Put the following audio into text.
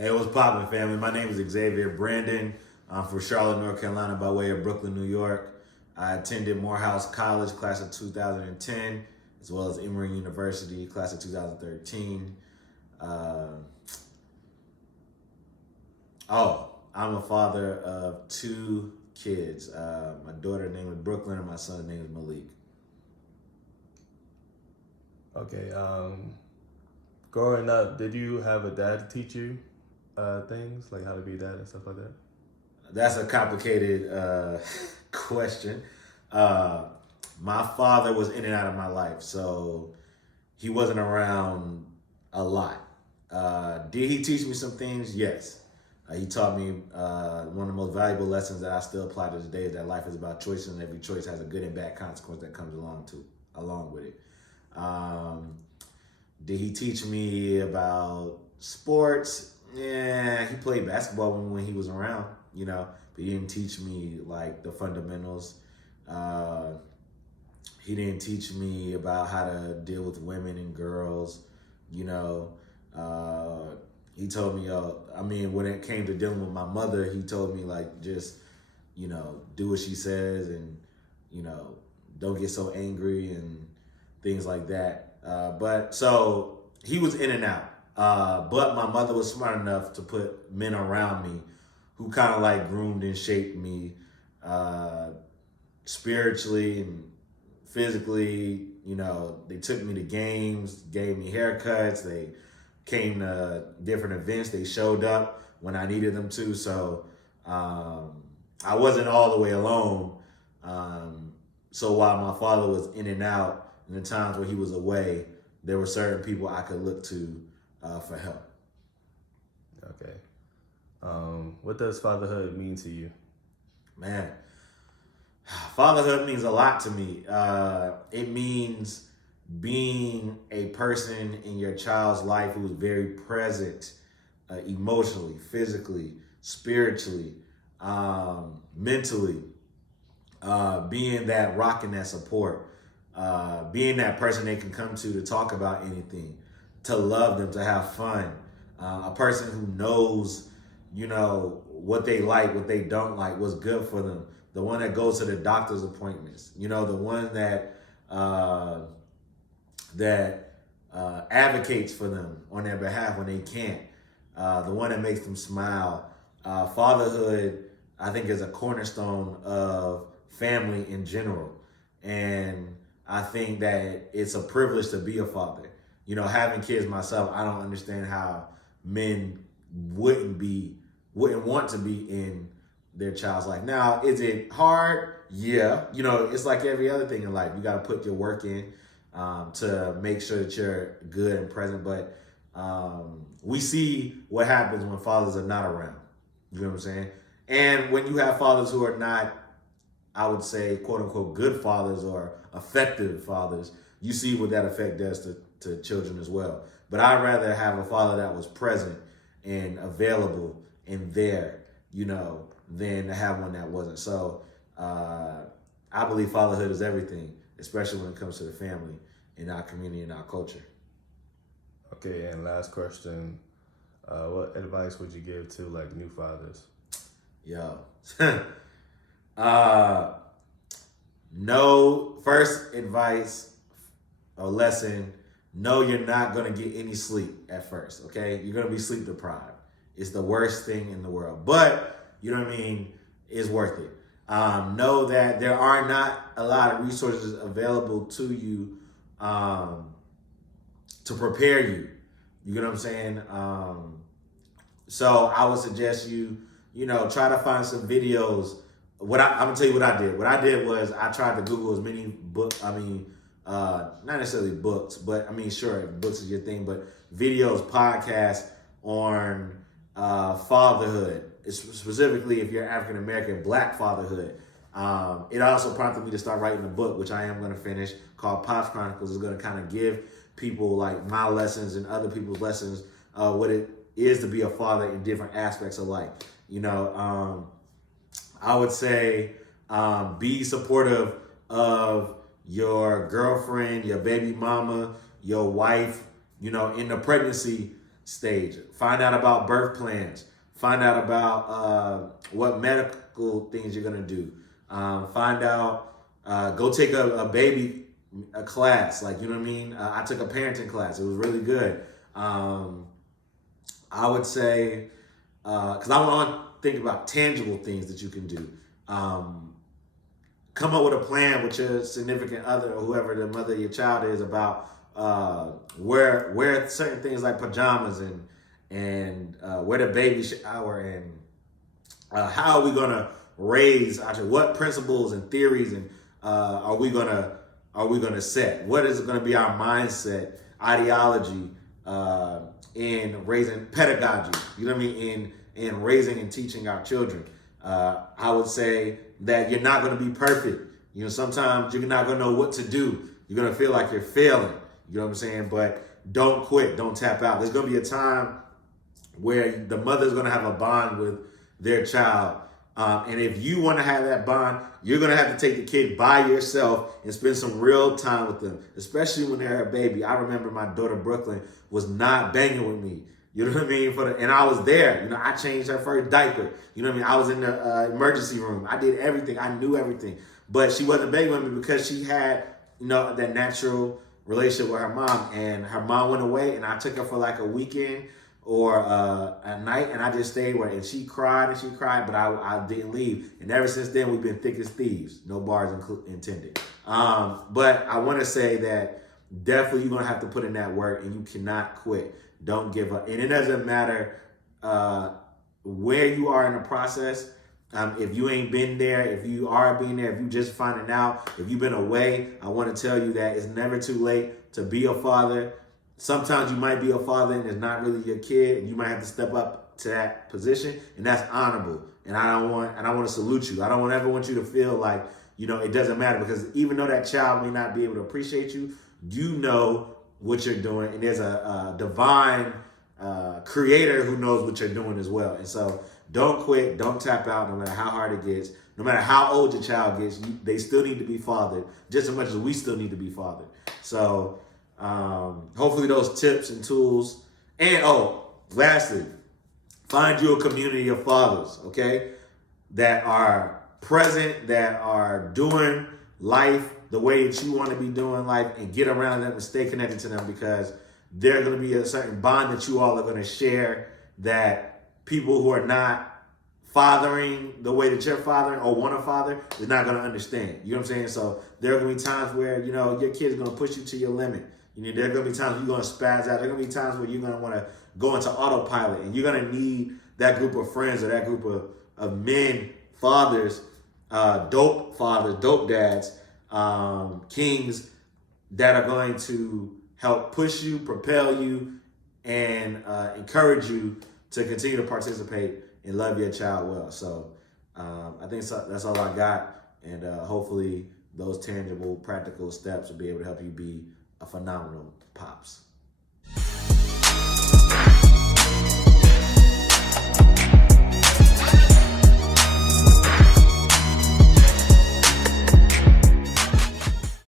Hey, what's poppin', family? My name is Xavier Brandon. I'm from Charlotte, North Carolina, by way of Brooklyn, New York. I attended Morehouse College, class of 2010, as well as Emory University, class of 2013. Uh, I'm a father of two kids. My daughter named is Brooklyn, and my son name is Malik. Okay. Growing up, did you have a dad to teach you things like how to be a dad and stuff like that? That's a complicated question. Uh, my father was in and out of my life, so he wasn't around a lot. Did he teach me some things? Yes. He taught me one of the most valuable lessons that I still apply to this day is that life is about choices, and every choice has a good and bad consequence that comes along with it. Um, did he teach me about sports? Yeah, he played basketball when he was around, but he didn't teach me like the fundamentals. Uh, he didn't teach me about how to deal with women and girls, you know. Uh, he told me, when it came to dealing with my mother, he told me like just, do what she says and, you know, don't get so angry and things like that. But so he was in and out. But my mother was smart enough to put men around me who kind of like groomed and shaped me spiritually and physically. They took me to games, gave me haircuts. They came to different events. They showed up when I needed them to. So I wasn't all the way alone. So while my father was in and out, in the times where he was away, there were certain people I could look to for help. Okay. What does fatherhood mean to you? Man, fatherhood means a lot to me. It means being a person in your child's life who's very present emotionally, physically, spiritually, mentally, being that rock and that support, being that person they can come to talk about anything, to love them, to have fun, a person who knows, what they like, what they don't like, what's good for them, the one that goes to the doctor's appointments, the one that advocates for them on their behalf when they can't, the one that makes them smile. Fatherhood, I think, is a cornerstone of family in general. And I think that it's a privilege to be a father. Having kids myself, I don't understand how men wouldn't want to be in their child's life. Now, is it hard? Yeah. It's like every other thing in life. You got to put your work in to make sure that you're good and present. But we see what happens when fathers are not around. You know what I'm saying? And when you have fathers who are not, I would say, quote unquote, good fathers or effective fathers, you see what that effect does to children as well. But I'd rather have a father that was present and available and there, than to have one that wasn't. So I believe fatherhood is everything, especially when it comes to the family in our community and our culture. Okay, and last question. What advice would you give to like new fathers? Yo. No, first advice or lesson, no, you're not going to get any sleep at first, okay? You're going to be sleep deprived. It's the worst thing in the world. But, it's worth it. Know that there are not a lot of resources available to you to prepare you. You get what I'm saying? So I would suggest you, try to find some videos. I'm gonna tell you what I did. What I did was I tried to Google as many books. Not necessarily books, but sure, books is your thing, but videos, podcasts on fatherhood, specifically if you're African American, Black fatherhood. It also prompted me to start writing a book, which I am going to finish, called Pops Chronicles. It's going to kind of give people like my lessons and other people's lessons, what it is to be a father in different aspects of life. I would say be supportive of your girlfriend, your baby mama, your wife, in the pregnancy stage. Find out about birth plans. Find out about what medical things you're gonna do. Find out. Go take a baby a class. Like, you know what I mean. I took a parenting class. It was really good. I would say because I want to think about tangible things that you can do. Come up with a plan with your significant other or whoever the mother of your child is about wear certain things like pajamas and wear the baby shower and how are we gonna raise what principles and theories and are we gonna set? What is gonna be our mindset, ideology in raising pedagogy? You know what I mean? In raising and teaching our children. I would say that you're not going to be perfect. You know, sometimes you're not going to know what to do. You're going to feel like you're failing. You know what I'm saying? But don't quit. Don't tap out. There's going to be a time where the mother's going to have a bond with their child. And if you want to have that bond, you're going to have to take the kid by yourself and spend some real time with them, especially when they're a baby. I remember my daughter, Brooklyn, was not banging with me. You know what I mean? And I was there. You know, I changed her first diaper. You know what I mean? I was in the emergency room. I did everything. I knew everything. But she wasn't banging with me because she had, you know, that natural relationship with her mom. And her mom went away, and I took her for like a weekend or a night, and I just stayed with her. And she cried, but I didn't leave. And ever since then, we've been thick as thieves. No bars intended. But I want to say that definitely you're going to have to put in that work, and you cannot quit. Don't give up. And it doesn't matter where you are in the process. If you ain't been there, if you are being there, if you just finding out, if you've been away, I want to tell you that it's never too late to be a father. Sometimes you might be a father and it's not really your kid, and you might have to step up to that position, and that's honorable. And I want to salute you. I don't ever want you to feel like, you know, it doesn't matter, because even though that child may not be able to appreciate you, you know what you're doing, and there's a divine creator who knows what you're doing as well. And so don't quit, don't tap out, no matter how hard it gets, no matter how old your child gets. They still need to be fathered just as much as we still need to be fathered. So hopefully those tips and tools. And lastly, find you a community of fathers, okay, that are present, that are doing life the way that you want to be doing life, and get around them and stay connected to them, because there's going to be a certain bond that you all are going to share that people who are not fathering the way that you're fathering or want to father is not going to understand. You know what I'm saying? So there are going to be times where, you know, your kid's going to push you to your limit. You know, there are going to be times you're going to spaz out. There are going to be times where you're going to want to go into autopilot, and you're going to need that group of friends or that group of men, fathers, dope dads, kings that are going to help push you, propel you, and encourage you to continue to participate and love your child well. So I think that's all I got, and hopefully those tangible, practical steps will be able to help you be a phenomenal pops.